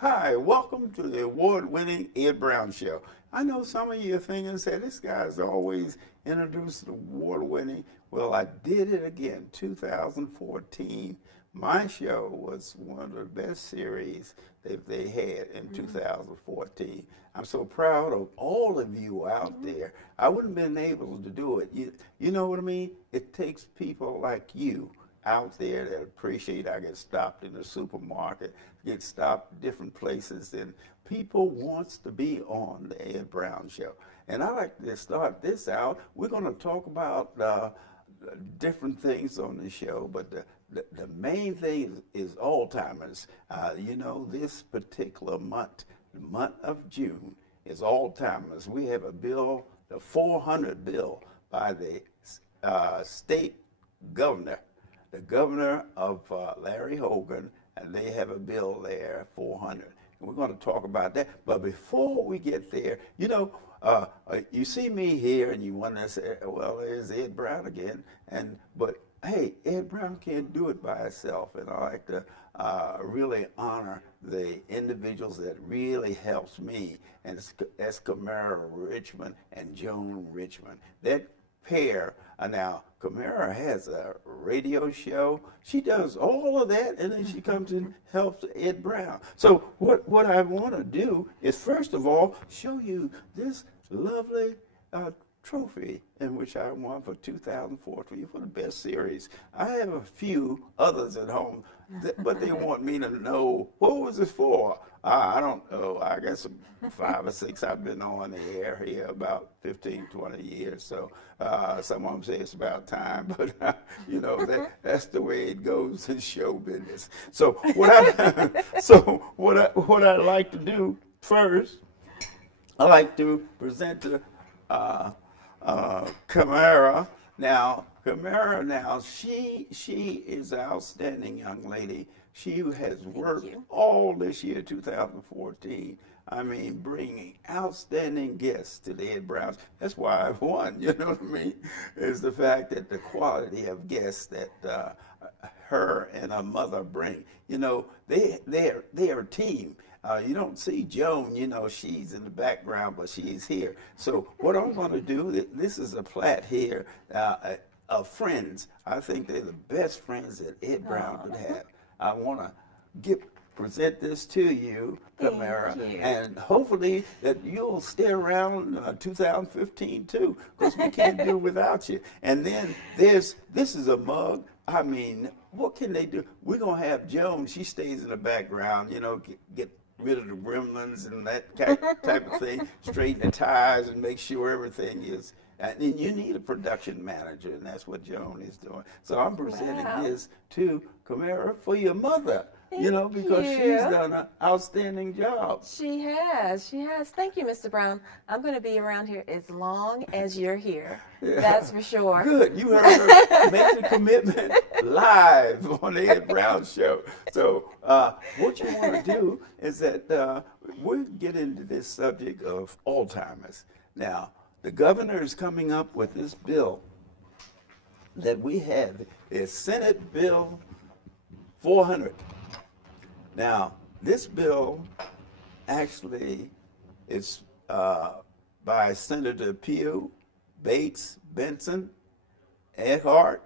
Hi, welcome to the award-winning Ed Brown Show. I know some of you are thinking, say, this guy's always introduced the award-winning. Well, I did it again, 2014. My show was one of the best series that they had in 2014. I'm so proud of all of you out there. I wouldn't have been able to do it. You know what I mean? It takes people like you out there that appreciate. I get stopped in the supermarket, get stopped different places, and people wants to be on the Ed Brown Show. And I like to start this out. We're going to talk about different things on the show, but the main thing is Alzheimer's. This particular month, the month of June, is Alzheimer's. We have a bill, the 400 bill by the state governor, the governor of Larry Hogan, and they have a bill there, 400. And we're going to talk about that. But before we get there, you see me here and you want to say, well, there's Ed Brown again. But hey, Ed Brown can't do it by himself. And I like to really honor the individuals that really helps me. And that's Camara Richmond and Joan Richmond. That pair. Now, Camara has a radio show. She does all of that, and then she comes and helps Ed Brown. So what I want to do is, first of all, show you this lovely trophy in which I won for 2014 for the best series. I have a few others at home, but they want me to know, what was it for? I don't know. I guess 5 or 6 I've been on the air here about 15, 20 years. So some of them say it's about time, but that's the way it goes in show business. So what I like to do first, I like to present to Camara. Now, Camara, she is an outstanding young lady. She has worked all this year, 2014. I mean, bringing outstanding guests to the Ed Browns. That's why I've won, you know what I mean? Is the fact that the quality of guests that her and her mother bring. They're a team. You don't see Joan, she's in the background, but she's here. So what I'm going to do, this is a plat here of friends. I think they're the best friends that Ed Brown could have. I want to present this to you, Camara, and hopefully that you'll stay around 2015 too, because we can't do without you. And then this is a mug. I mean, what can they do? We're going to have Joan, she stays in the background, get rid of the gremlins and that type of thing, straighten the ties and make sure everything is. And then you need a production manager, and that's what Joan is doing. So I'm presenting this to Camara for your mother, because she's done an outstanding job. She has. Thank you, Mr. Brown. I'm going to be around here as long as you're here. Yeah. That's for sure. Good. You heard her make the commitment live on the Ed Brown Show. So what you want to do is that we'll get into this subject of Alzheimer's. Now, the governor is coming up with this bill that we have. It's Senate Bill 400. Now, this bill actually is by Senator Pugh, Bates, Benson, Eckhart,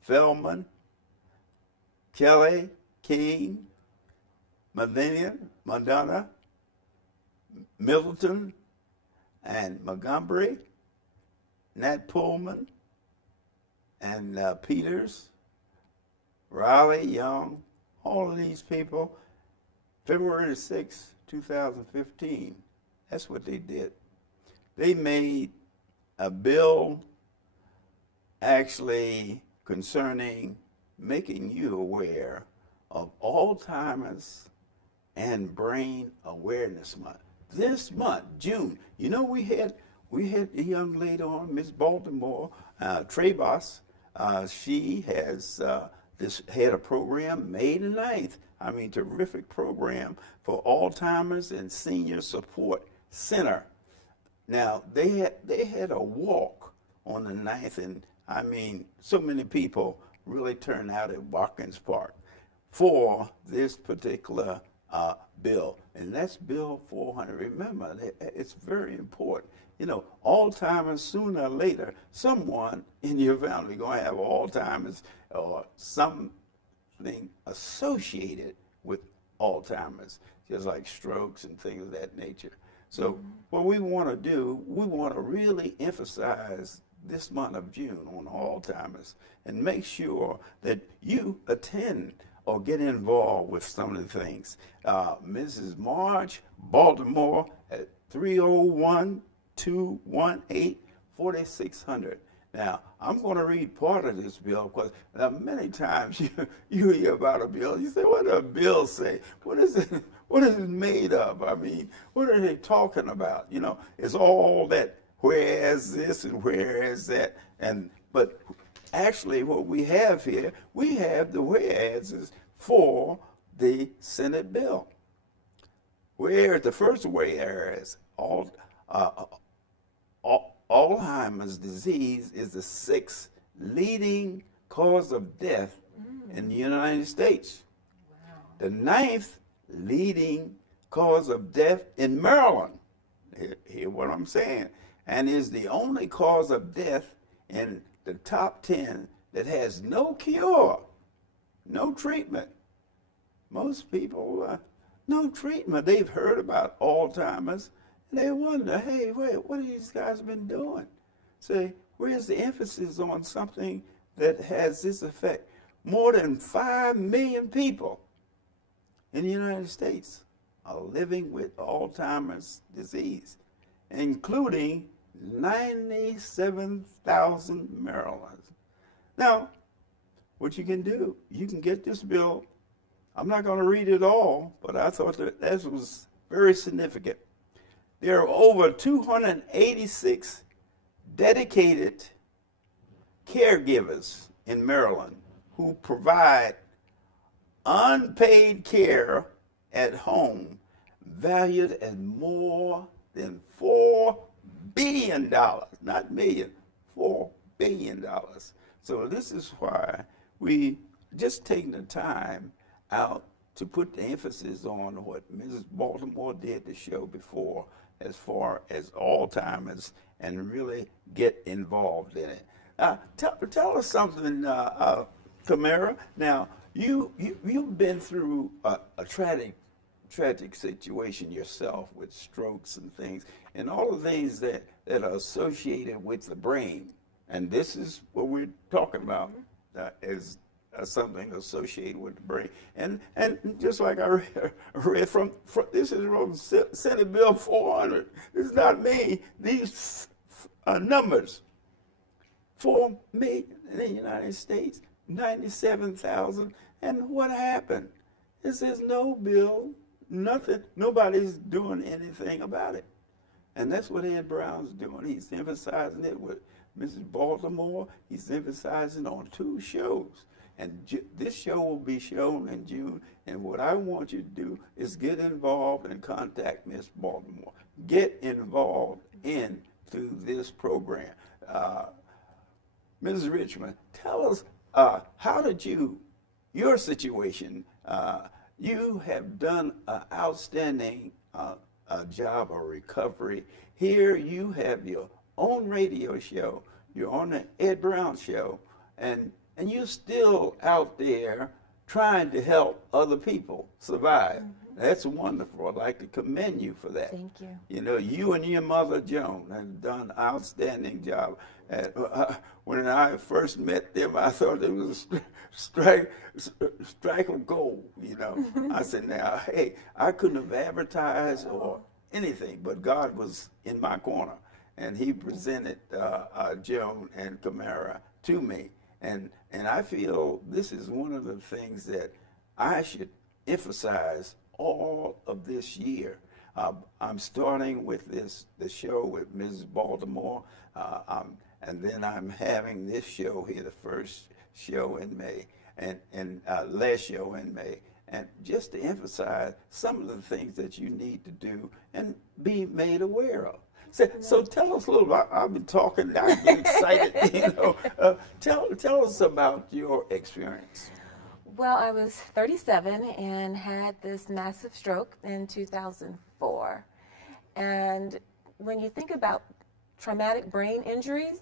Feldman, Kelly, King, Madonna, Middleton, and Montgomery, Nat Pullman, and Peters, Riley, Young, all of these people, February 6, 2015, that's what they did. They made a bill actually concerning making you aware of Alzheimer's and Brain Awareness Month. This month, June, we had a young lady on, Miss Baltimore, Trebos. She has had a program, May the 9th. I mean, terrific program for Alzheimer's and Senior Support Center. Now, they had a walk on the 9th, and I mean, so many people really turned out at Watkins Park for this particular bill, and that's Bill 400. Remember, it's very important. You know, Alzheimer's, sooner or later, someone in your family is going to have Alzheimer's or something associated with Alzheimer's, just like strokes and things of that nature. So what we want to do, we want to really emphasize this month of June on Alzheimer's and make sure that you attend or get involved with some of the things. Mrs. Marge, Baltimore at 301-218-4600. Now, I'm going to read part of this bill because many times you hear about a bill, you say, what does a bill say? What is it? What is it made of? I mean, what are they talking about? You know, it's all that whereas this and whereas that. But actually what we have here, we have the whereases for the Senate bill. Where the first whereas, Alzheimer's disease is the 6th leading cause of death in the United States. Wow. The 9th leading cause of death in Maryland. Hear what I'm saying? And is the only cause of death in the top 10 that has no cure, no treatment. Most people, no treatment. They've heard about Alzheimer's, and they wonder, hey, wait, what have these guys been doing? Say, where's the emphasis on something that has this effect? More than 5 million people in the United States are living with Alzheimer's disease, including 97,000 Marylanders. Now, what you can do, you can get this bill. I'm not going to read it all, but I thought that was very significant. There are over 286 dedicated caregivers in Maryland who provide unpaid care at home valued at more than $4 billion, not million, $4 billion. So this is why we just taking the time out to put the emphasis on what Mrs. Baltimore did the show before as far as Alzheimer's and really get involved in it. Tell us something, Camara. Now, you've been through a tragic situation yourself with strokes and things, and all the things that are associated with the brain. And this is what we're talking about is something associated with the brain. And just like I read from this is from Senate Bill 400. This is not me. These numbers. 4 million in the United States, 97,000. And what happened? It says no bill, nothing. Nobody's doing anything about it. And that's what Ed Brown's doing. He's emphasizing it with Mrs. Baltimore. He's emphasizing on 2 shows. And this show will be shown in June. And what I want you to do is get involved and contact Miss Baltimore. Get involved into this program. Mrs. Richmond, tell us, how did your situation, you have done an outstanding job of recovery. Here you have your own radio show. You're on the Ed Brown show. And you're still out there trying to help other people survive. Mm-hmm. That's wonderful. I'd like to commend you for that. Thank you. You know, you and your mother, Joan, have done an outstanding job. When I first met them, I thought it was strike of gold, you know. I said, now, hey, I couldn't have advertised or anything, but God was in my corner. And he presented Joan and Camara to me. And I feel this is one of the things that I should emphasize all of this year. I'm starting with the show with Mrs. Baltimore, and then I'm having this show here, the first show in May, and last show in May, and just to emphasize some of the things that you need to do and be made aware of. So tell us a little about, I've been talking, I get excited, you know. Tell us about your experience. Well, I was 37 and had this massive stroke in 2004. And when you think about traumatic brain injuries,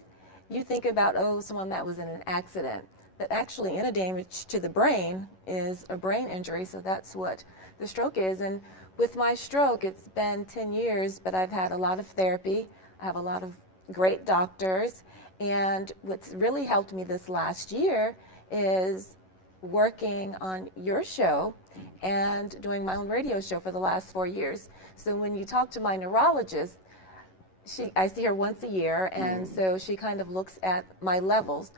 you think about, oh, someone that was in an accident. But actually, any damage to the brain is a brain injury, so that's what the stroke is. And with my stroke, it's been 10 years, but I've had a lot of therapy. I have a lot of great doctors. And what's really helped me this last year is working on your show and doing my own radio show for the last 4 years. So when you talk to my neurologist, I see her once a year, and so she kind of looks at my levels.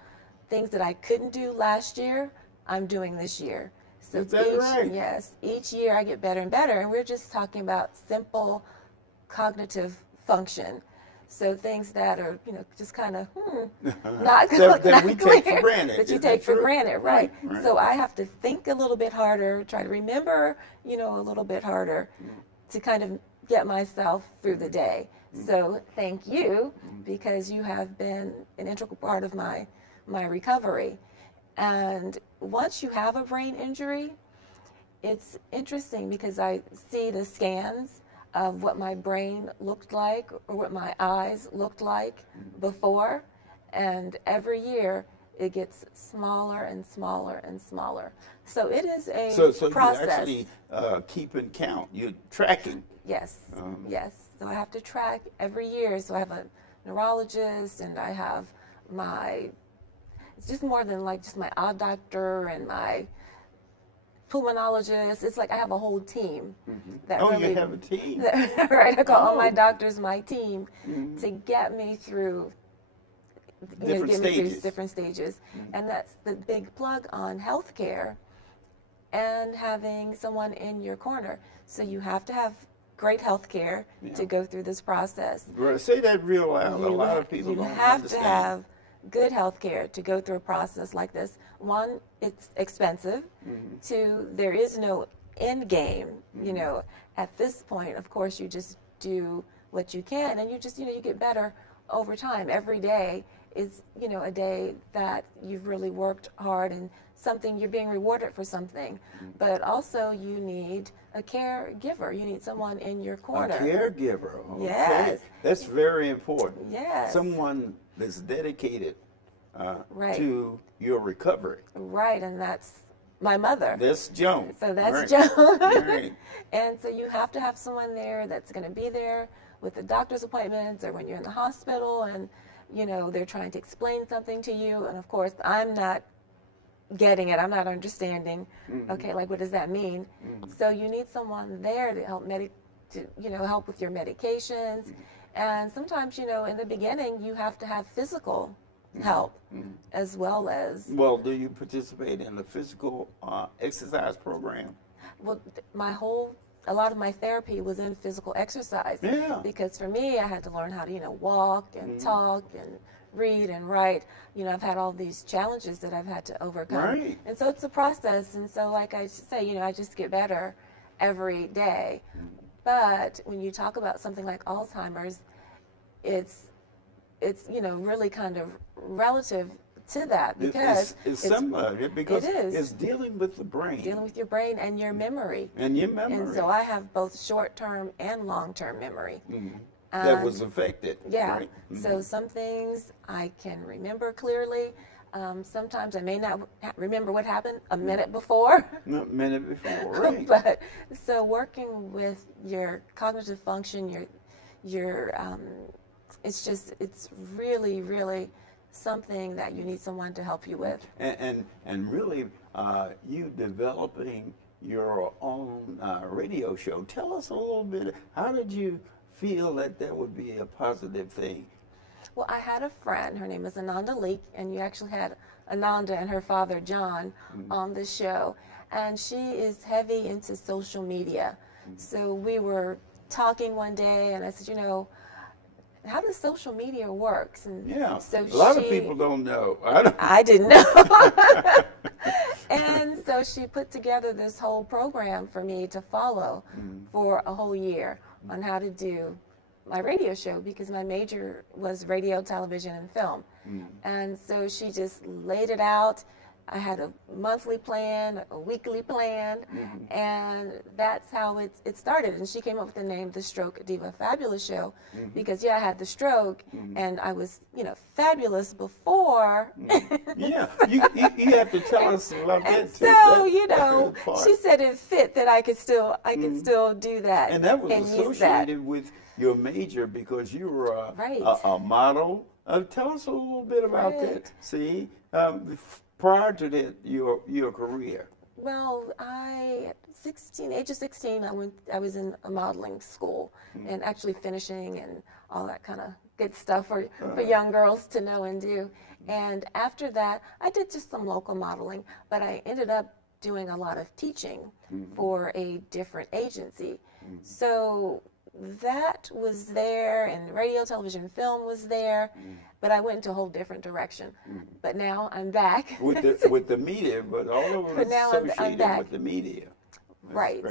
Things that I couldn't do last year, I'm doing this year. So is that right? Yes, each year I get better and better, and we're just talking about simple cognitive function. So things that are, just kind of, not that we clear, take for granted. that you take for granted, right. So I have to think a little bit harder, try to remember, a little bit harder to kind of get myself through the day. So thank you, because you have been an integral part of my recovery. And once you have a brain injury, it's interesting because I see the scans of what my brain looked like or what my eyes looked like before, and every year it gets smaller and smaller and smaller. So it is a process. You actually keeping count. You're tracking. Yes, yes. So I have to track every year. So I have a neurologist, and I have it's just more than like just my eye doctor and my pulmonologist. It's like I have a whole team. That you have a team. Right, I call all my doctors my team to get me through different stages. And that's the big plug on healthcare and having someone in your corner. So you have to have great healthcare to go through this process. Say that real loud. A lot of people don't understand. You have to have good health care to go through a process like this. One, it's expensive. Two, there is no end game. At this point, of course, you just do what you can, and you just, you get better over time. Every day is, a day that you've really worked hard and something you're being rewarded for something. But also you need a caregiver. You need someone in your corner. A caregiver. Okay. Yes. That's very important. Yes. Someone that's dedicated to your recovery. Right, and that's my mother. That's Joan. So that's right. Joan. Right. And so you have to have someone there that's going to be there with the doctor's appointments or when you're in the hospital and, they're trying to explain something to you. And, of course, I'm not getting it. I'm not understanding. Okay, like what does that mean? So you need someone there to help help with your medications. And sometimes, in the beginning, you have to have physical help as well as... Well, do you participate in the physical exercise program? Well, a lot of my therapy was in physical exercise. Yeah. Because for me, I had to learn how to, walk and talk and read and write. I've had all these challenges that I've had to overcome. Right. And so it's a process. And so like I say, I just get better every day. But when you talk about something like Alzheimer's, it's really kind of relative to that because it's similar because it is. It's dealing with the brain. Dealing with your brain and your memory. And your memory. And so I have both short-term and long-term memory. That was affected. Yeah. Right? So some things I can remember clearly. Sometimes I may not remember what happened a minute before. A minute before, right. But so working with your cognitive function, it's really, really something that you need someone to help you with. And really, you developing your own radio show. Tell us a little bit, how did you feel that would be a positive thing? Well, I had a friend, her name is Ananda Leak, and you actually had Ananda and her father, John, on the show. And she is heavy into social media. So we were talking one day, and I said, how does social media work? And so a lot of people don't know. I didn't know. And so she put together this whole program for me to follow for a whole year on how to do my radio show because my major was radio, television, and film. And so she just laid it out I had a monthly plan, a weekly plan, and that's how it started. And she came up with the name, The Stroke Diva Fabulous Show, because I had the stroke, and I was, fabulous before. Yeah, you have to tell us about that too. So, she said it fit that I could still do that. And that was associated with your major because you were a model. Tell us a little bit about that. See, prior to that, your career. Well, age of 16, I was in a modeling school and actually finishing and all that kind of good stuff for young girls to know and do. And after that, I did just some local modeling, but I ended up doing a lot of teaching for a different agency. So that was there, and radio, television, film was there, but I went into a whole different direction. But now I'm back. with the media, but all over associated with the media. Right.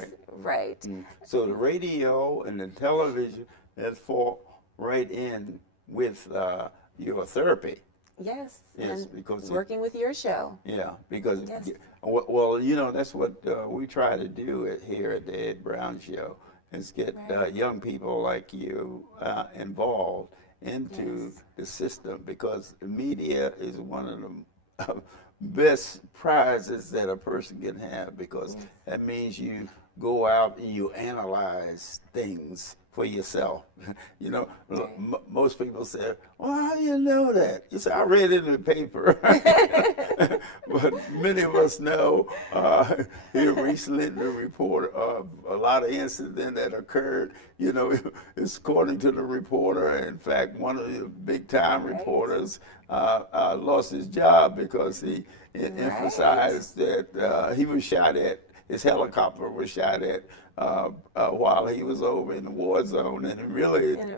So the radio and the television, that's fall right in with your therapy. Yes, and because working with your show. Yeah, because, well, that's what we try to do here at the Ed Brown Show, is get young people like you involved into the system, because the media is one of the best prizes that a person can have, because that means you go out and you analyze things for yourself. Most people say, well, how do you know that? You say, I read it in the paper. But many of us know here recently in the report of a lot of incidents that occurred. It's according to the reporter. In fact, one of the big-time reporters lost his job because he emphasized that he was shot at. His helicopter was shot at while he was over in the war zone, and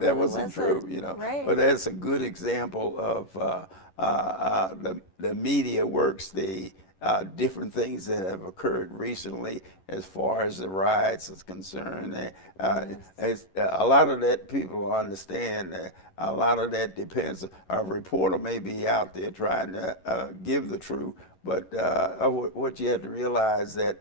that wasn't true, But that's a good example of the media works, the different things that have occurred recently as far as the riots is concerned. A lot of that people understand that a lot of that depends. A reporter may be out there trying to give the truth, but what you have to realize that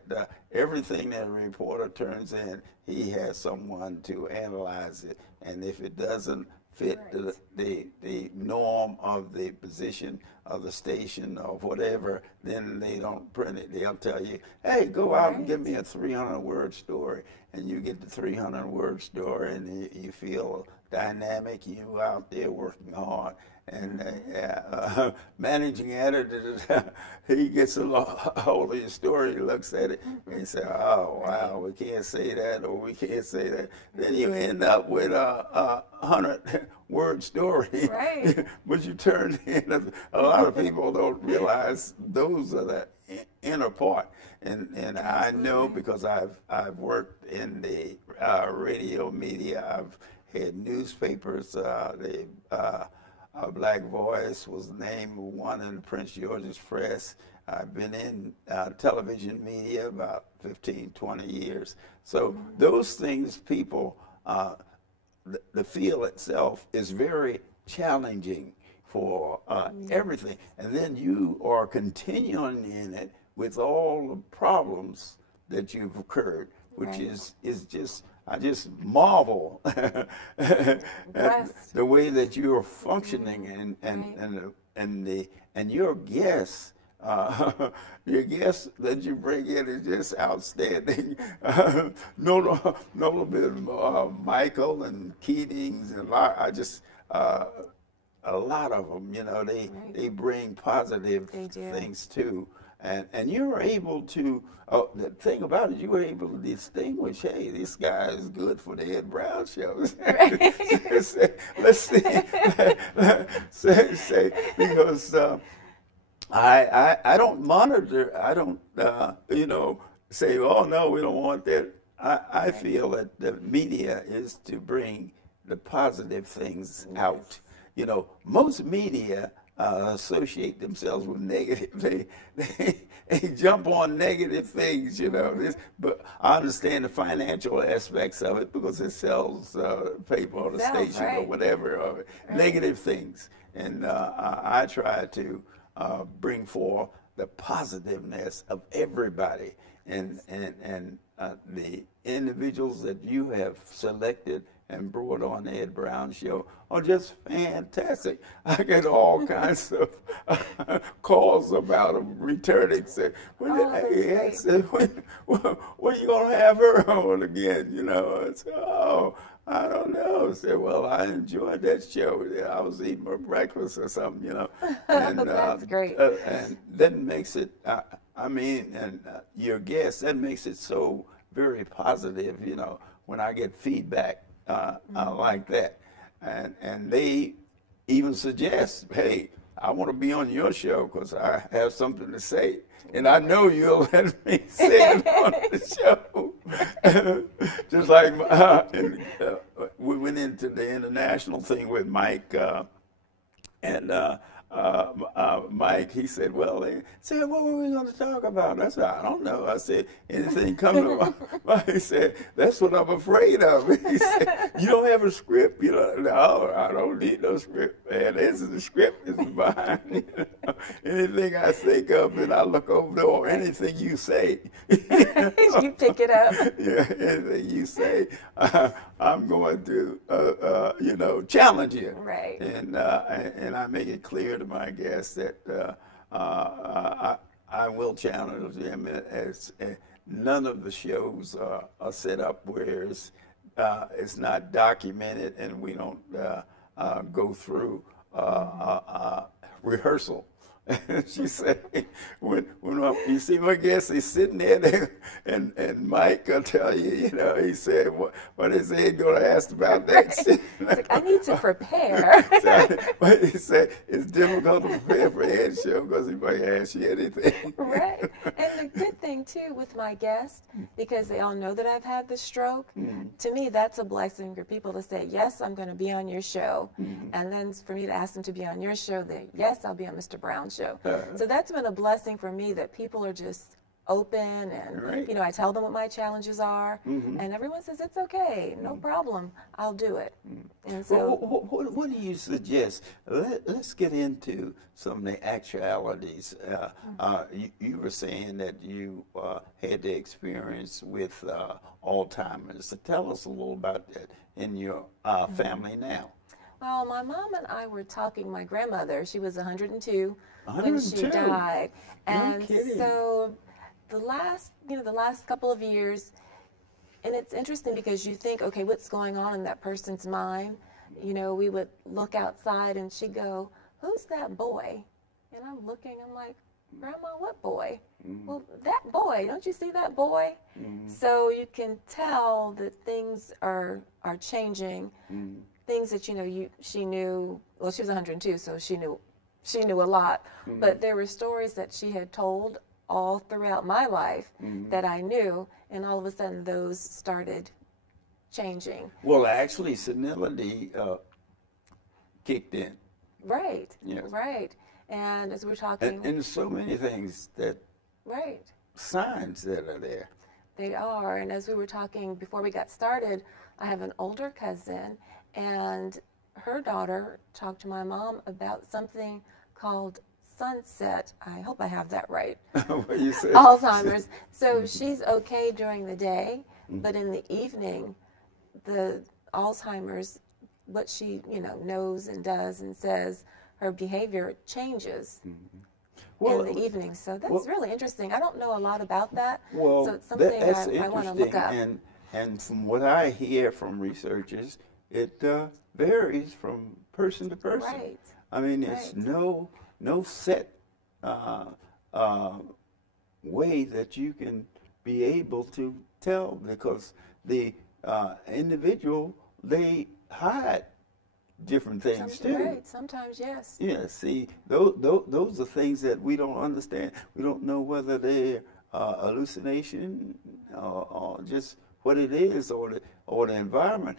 everything that a reporter turns in, he has someone to analyze it, and if it doesn't fit the norm of the position of the station or whatever, then they don't print it. They'll tell you, hey, go out and give me a 300-word story, and you get the 300-word story, and you feel dynamic, you out there working hard. And managing editor, he gets a hold of your story, he looks at it, and he says, oh, wow, we can't say that, or we can't say that. Then you end up with a 100-word story. Right. But you turn in, a lot of people don't realize those are the inner part. And I know, because I've worked in the radio media, I've had newspapers, Black Voice was named one in Prince George's Press. I've been in television media about 15, 20 years. So those things, people, the field itself is very challenging for everything. And then you are continuing in it with all the problems that you've occurred, which is just, I just marvel at the way that you are functioning, and your guests, that you bring in is just outstanding. Notable Michael and Keatings and a lot of them. They bring positive things too. And you were able to, the thing about it, you were able to distinguish, hey, this guy is good for the Ed Brown shows. Let's say, because I don't monitor, I don't, say, oh, no, we don't want that. I feel that the media is to bring the positive things out. Most media associate themselves with negative. They jump on negative things, but I understand the financial aspects of it because it sells paper on the station or whatever, negative things. And I try to bring forth the positiveness of everybody, and the individuals that you have selected and brought on the Ed Brown Show are just fantastic. I get all kinds of calls about them returning. Say, when you gonna have her on again? You know, it's, I don't know. I said, well, I enjoyed that show. I was eating my breakfast or something, you know. And, that's great. And that makes it, your guest, that makes it so very positive, you know, when I get feedback like that. And they even suggest, hey, I want to be on your show because I have something to say. And I know you'll let me say it on the show. Just like we went into the international thing with Mike, Mike, he said, well, they said, what were we going to talk about? I said, I don't know. I said, anything come to mind? He said, that's what I'm afraid of. He said, you don't have a script? You know, no, I don't need no script, man. This is the script is behind. You know? Anything I think of and I look over there, or anything you say. You pick it up. Yeah, anything you say, I'm going to, you know, challenge you. Right. And I make it clear to my guests that I will challenge them. As none of the shows are set up where it's not documented and we don't go through rehearsal. She said, when you see my guest, he's sitting there, and Mike will tell you, you know, he said, what is he going to ask about that? Right. Like, I need to prepare. But he said, it's difficult to prepare for Ed's show because he might ask you anything. Right. And the good thing, too, with my guests, because they all know that I've had the stroke, to me, that's a blessing for people to say, yes, I'm going to be on your show. And then for me to ask them to be on your show, then, yes, I'll be on Mr. Brown's show. So that's been a blessing for me that people are just open and, you know, I tell them what my challenges are and everyone says, it's okay, no problem, I'll do it. And so, what do you suggest? Let's get into some of the actualities. You were saying that you had the experience with Alzheimer's. So tell us a little about that in your family now. Well, my mom and I were talking. My grandmother, she was 102 when she died, and so the last couple of years, and it's interesting because you think, okay, what's going on in that person's mind? You know, we would look outside, and she'd go, "Who's that boy?" And I'm looking, I'm like, "Grandma, what boy?" Well, that boy. Don't you see that boy? So you can tell that things are changing. Things that, you know, she knew, well, she was 102, so she knew a lot, but there were stories that she had told all throughout my life that I knew, and all of a sudden those started changing. Well, actually, senility kicked in. Right. Yes. Right. And as we're talking, and so many things that signs that are there. They are, and as we were talking before we got started, I have an older cousin, and her daughter talked to my mom about something called sunset. I hope I have that right. What you said? Alzheimer's. So she's okay during the day, but in the evening, the Alzheimer's, what she, you know, knows and does and says, her behavior changes in the evening. So that's really interesting. I don't know a lot about that. Well, so it's something I want to look up. And from what I hear from researchers, it varies from person to person. Right. I mean, it's no set way that you can be able to tell, because the individual, they hide different things too. Right. Sometimes, yes. Yeah. See, those are things that we don't understand. We don't know whether they're hallucination or just what it is, or the environment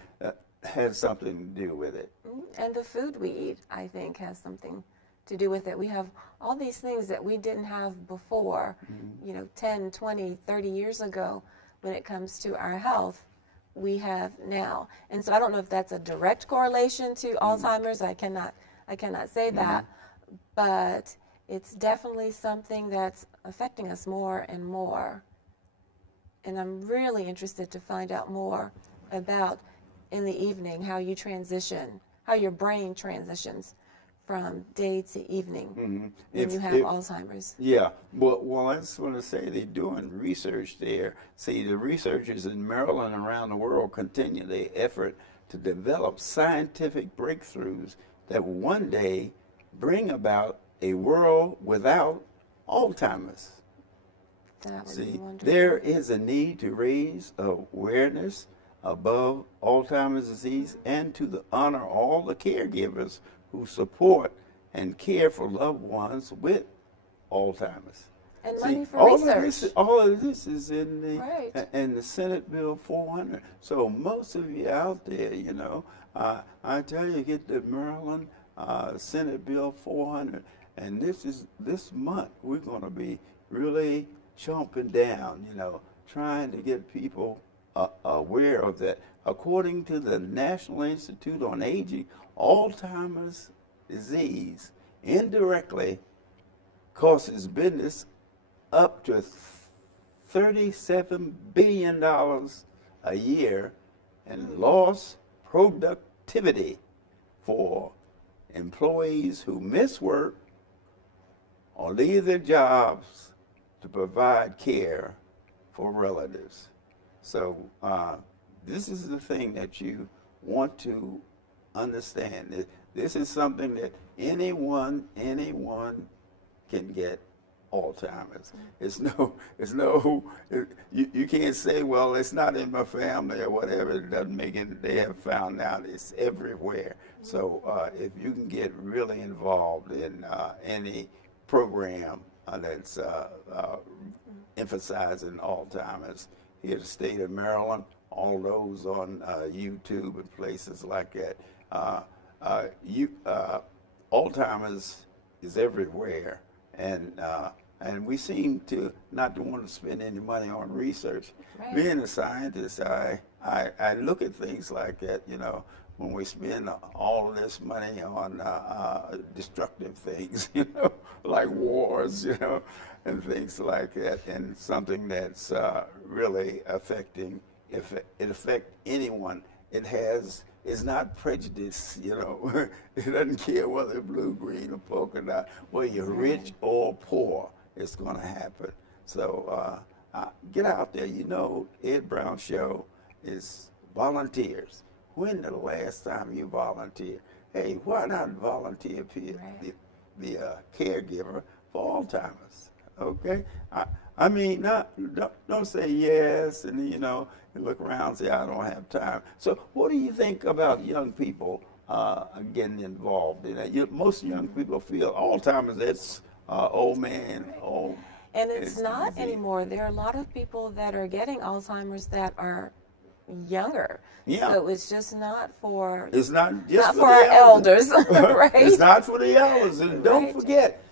has something to do with it. And the food we eat, I think, has something to do with it. We have all these things that we didn't have before, you know, 10, 20, 30 years ago when it comes to our health, we have now. And so I don't know if that's a direct correlation to Alzheimer's. I cannot say that, but it's definitely something that's affecting us more and more. And I'm really interested to find out more about in the evening how you transition, how your brain transitions from day to evening when you have Alzheimer's. Yeah, well, I just want to say they're doing research there. See, the researchers in Maryland and around the world continue their effort to develop scientific breakthroughs that will one day bring about a world without Alzheimer's. That would See, be wonderful. there is a need to raise awareness above Alzheimer's disease and to honor all the caregivers who support and care for loved ones with Alzheimer's. And money for research. All of this is in the Right. in the Senate Bill 400. So most of you out there, you know, I tell you, get the Maryland Senate Bill 400, and this month we're going to be really chomping down, you know, trying to get people aware of that. According to the National Institute on Aging, Alzheimer's disease indirectly costs business up to $37 billion a year in lost productivity for employees who miss work or leave their jobs to provide care for relatives. So this is the thing that you want to understand. This is something that anyone can get Alzheimer's. You can't say, well, it's not in my family or whatever. It doesn't make it. They have found out it's everywhere. So if you can get really involved in any program that's emphasizing Alzheimer's here in the state of Maryland, all those on YouTube and places like that. Alzheimer's is everywhere, and we seem to not to want to spend any money on research. Right. Being a scientist, I look at things like that, you know, when we spend all of this money on destructive things, you know, like wars, you know, and things like that, and something that's really affecting, if it affects anyone, it's not prejudice, you know. It doesn't care whether it's blue, green, or polka dot, whether you're rich or poor, it's going to happen. So get out there. You know, Ed Brown Show is volunteers. When the last time you volunteered? Hey, why not volunteer to be a caregiver for Alzheimer's? Okay? I mean, don't say yes and, you know, look around and say, I don't have time. So what do you think about young people getting involved in that? Most young people feel Alzheimer's, that's old man, old. And it's not anymore. There are a lot of people that are getting Alzheimer's that are younger. Yeah. So it's just not for for our elders, right? It's not for the elders. And don't Right. forget,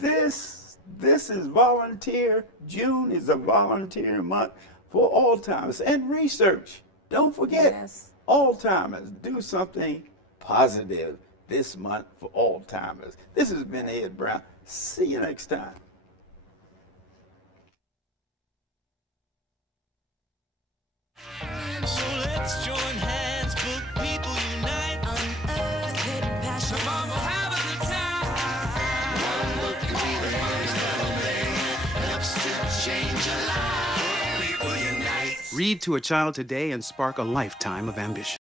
this is volunteer. June is a volunteer month for Alzheimer's and research. Don't forget, Yes. Alzheimer's. Do something positive this month for Alzheimer's. This has been Ed Brown. See you next time. So let's join hands, book people unite. Unearth hidden passion. Come on, have a good time. One look can be the first thing helps to change a life. People unite. Read to a child today and spark a lifetime of ambition.